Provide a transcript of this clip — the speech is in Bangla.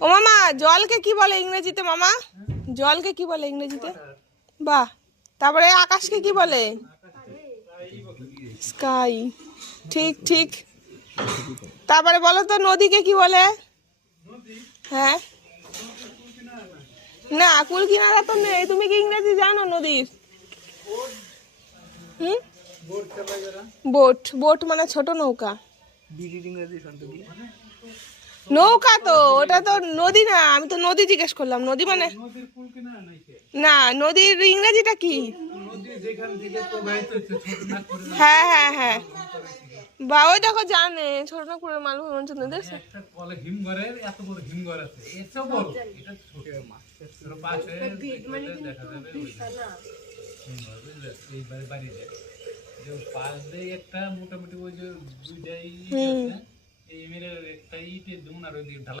ও মামা, জলকে কি বলে ইংরেজিতে মামা? জলকে কি বলে ইংরেজিতে? বাহ। তারপরে আকাশকে কি বলে? স্কাই। ঠিক ঠিক। তারপরে বলো তো নদীকে কি বলে? হ্যাঁ, না কুল কিনারা তো নেই। তুমি কি ইংরেজি জানো নদীর? হুম, বোট। বোট মানে ছোট নৌকা। নৌকা তো ওটা তো নদী না। আমি তো নদী জিজ্ঞেস করলাম। নদী মানে না, নদীর ইংরেজিটা কি? হ্যাঁ হ্যাঁ হ্যাঁ, বা ওই দেখো জানে ছোট করে মানুষ অঞ্চল দেখছে। মোটামুটি ওই যে দুইটাই এই একটা ইটের